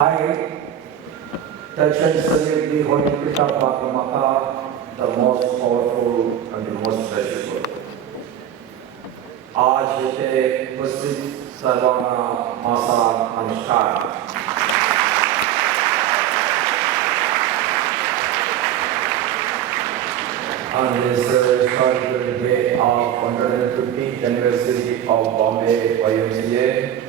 I touch and salute the Holy Pita Mata, the most powerful and the most treasurable. आज येथे उपस्थित सर्वांना माझा नमस्कार. On this historical day of 150th anniversary of Bombay YMCA,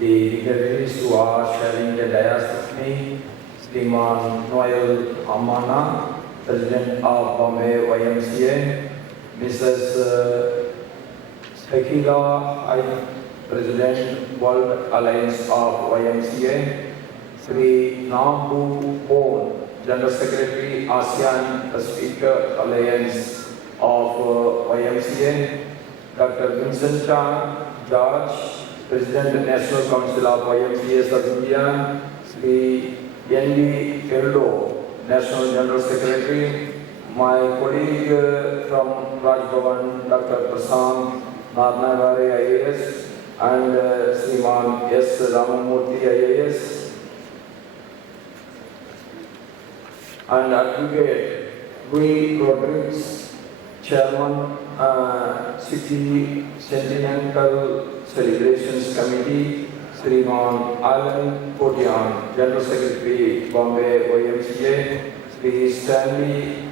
the dignitaries who are sharing the dais with me, Sriman Noel Ammana, President of Bombay YMCA, Mrs. Soheila, President World Alliance of YMCA, Sri Nambu Pon, General Secretary ASEAN Pacific Alliance of YMCA, Dr. Vincent George, President National Council of YMCAs of India, Sri Eldo, National General Secretary, my colleague from Raj Bhavan, Dr. Prashant, Narnawaare IAS, and Sriman S. Ramamoorthy IAS, and Advocate Rodrigues, Chairman, City Centennial Celebrations Committee, Sriman Kotian, General Secretary, Bombay YMCA, Sri Stanley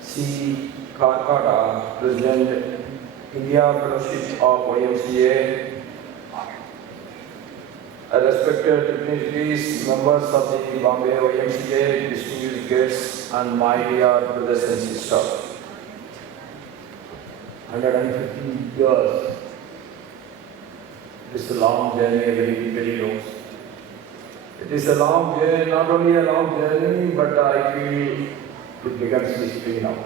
C. Karkada, President, IndiaDr of YMCA, respected dignitaries, members of the Bombay YMCA, distinguished guests, and my dear brothers and sisters. 150 years. It's a long journey, very long. It is a long journey, not only a long journey, but I feel it becomes history now.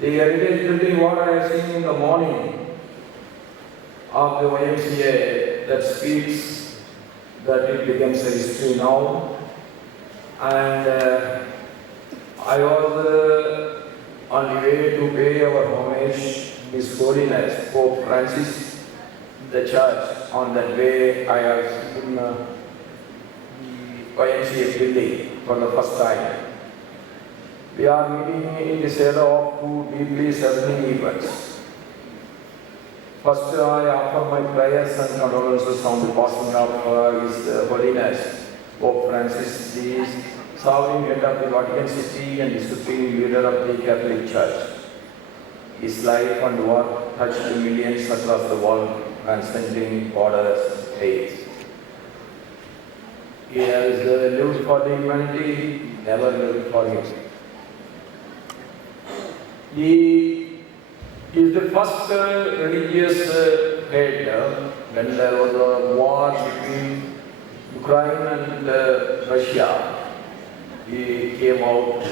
The heritage building, what I have seen in the morning of the YMCA, that speaks that it becomes a history now. And I was on the way to pay our homage, His Holiness Pope Francis, the church. On that way, I have seen the YMCA building for the first time. We are meeting in this era of two deeply saddening events. First, I offer my prayers and condolences on the passing of His Holiness Pope Francis, the sovereign head of the Vatican City and the supreme leader of the Catholic Church. His life and work touched millions across the world, transcending borders, faiths. He has lived for the humanity, never lived for him. He is the first religious head when there was a war between Ukraine and Russia. He came out,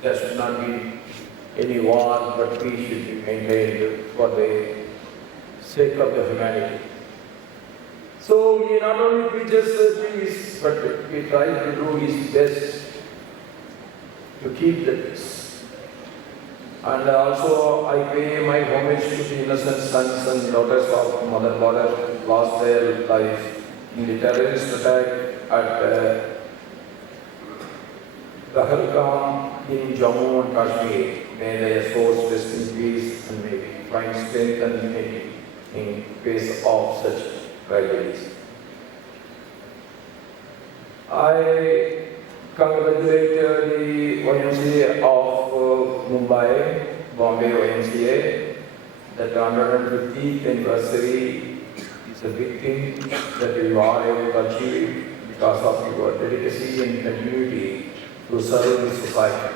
there should not be any war, but peace should be maintained for the sake of the humanity. So he not only preaches peace, but he tries to do his best to keep the peace. And also I pay my homage to the innocent sons and daughters of Mother Border lost their lives in the terrorist attack at Radhakrishnan in Jammu and Kashmir. May their souls rest in peace and may we find strength and unity in face of such tragedies. I congratulate the YMCA of Mumbai, Bombay YMCA, that 150th anniversary is a big thing that you are able to achieve because of your delicacy and continuity to serve the society.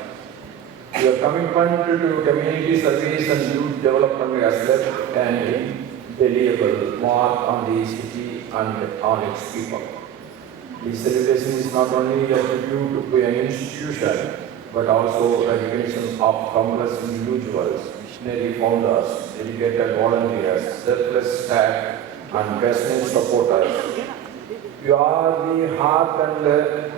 Your commitment to community service and youth development has left an indelible mark on the city and on its people. This celebration is not only a tribute to an institution, but also a recognition of countless individuals, missionary founders, dedicated volunteers, selfless staff, and passionate supporters. You are the heart and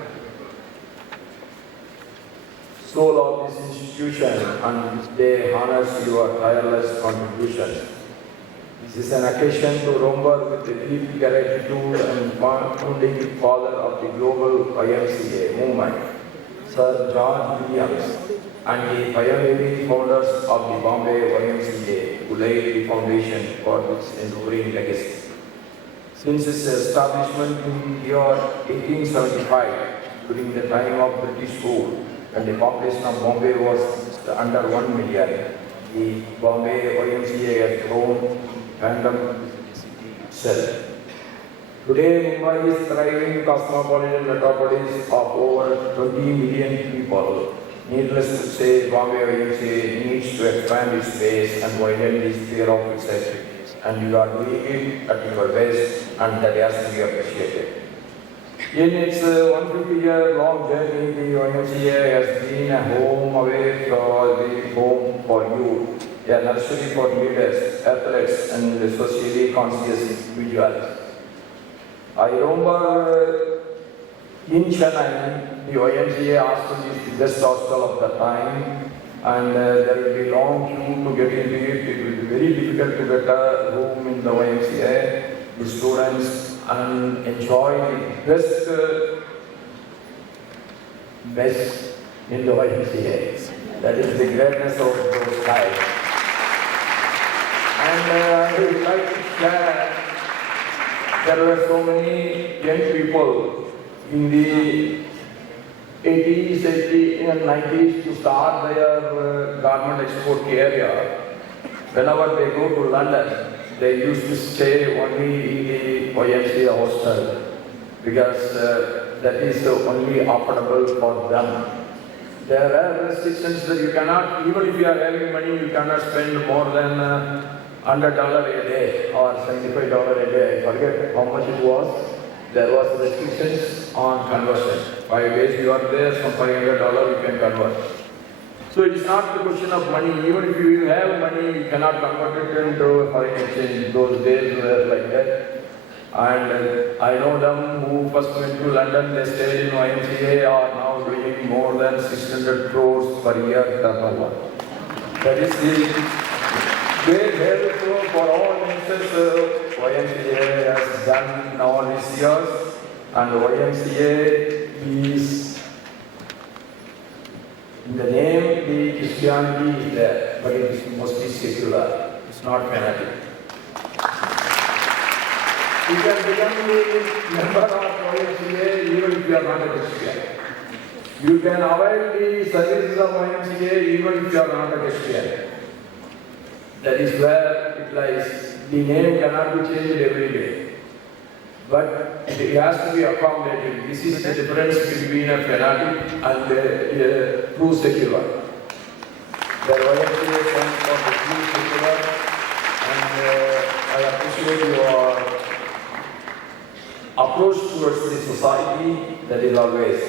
soul of this institution, and this day honors your tireless contribution. This is an occasion to remember with deep gratitude and founding father of the global YMCA movement, Sir John Williams, and the pioneering founders of the Bombay YMCA who laid the foundation for its enduring legacy. Since its establishment in the year 1875, during the time of British rule, when the population of Bombay was under 1 million, the Bombay YMCA has grown tandem itself. Today, Mumbai is thriving cosmopolitan metropolis of over 20 million people. Needless to say, Bombay YMCA needs to expand its base and widen the sphere of its activities. And you are doing it at your best, and that has to be appreciated. In its 150-year-long journey, the YMCA has been a home away from the home for you, a nursery for leaders, athletes, and socially conscious individuals. I remember in Chennai, the YMCA hostel is the best hostel of the time, and there will be long queue to get into it. It will be very difficult to get a room in the YMCA. The students and enjoy the best in the YMCA. That is the greatness of those guys. And I would like to share, there were so many young people in the 80s, 80s and 90s to start their garment export career. Whenever they go to London, they used to stay only in the YMCA hostel because that is only affordable for them. There are restrictions that you cannot, even if you are having money, you cannot spend more than $100 a day or $75 a day. I forget how much it was. There was restrictions on conversion. 5 days you are there, some $500 you can convert. So it is not the question of money. Even if you have money, you cannot convert it into foreign exchange. Those days were like that. And I know them who first went to London, they stayed in YMCA, are now doing more than 600 crores per year turnover. That is the great help for all ministers YMCA has done in all these years. And YMCA is, in the name, the Christianity is there, but it is mostly secular. It's not fanatic. You can become a member of YMCA even if you are not a Christian. You can avoid the services of YMCA even if you are not a Christian. That is where it lies. The name cannot be changed every day. But it has to be accommodating. This is the difference between a fanatic and a true secular. The YMCA stands for the true secular, and I appreciate your approach towards the society. That is always,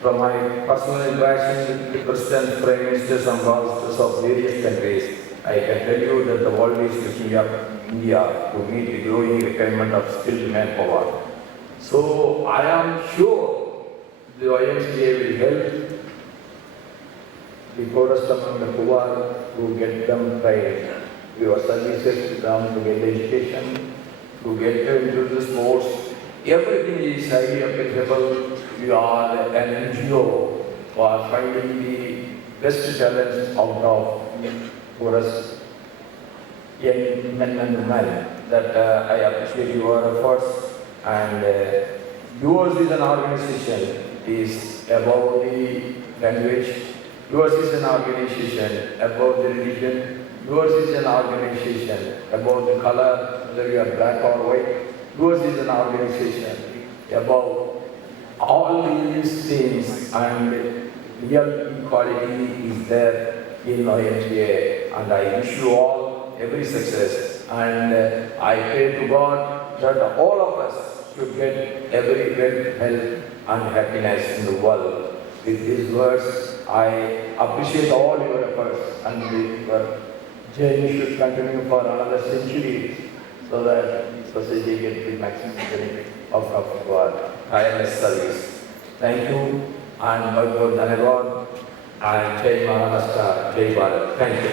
from my personal interaction with the presidents, prime ministers, and ambassadors of various countries, I can tell you that the world is looking up India to meet the growing requirement of skilled manpower. So I am sure the YMCA will help the poorest among the poor to get them trained. Your services to them to get education, to get into the sports. Everything is highly applicable. You are an NGO for finding the best talents out of poorest young men and women. That I appreciate your efforts. And yours is an organization, is about the language. Yours is an organization about the religion. Yours is an organization about the color, whether you are black or white. Yours is an organization about all these things, and real equality is there in YMCA. And I wish you all every success. And I pray to God that all of us should get every good health and happiness in the world. With these words, I appreciate all your efforts, and your journey should continue for another century so that society gets the maximum benefit of your tireless service. Thank you, and God Dhanyavad, and Jai Maharashtra, Jai Bharat. Thank you.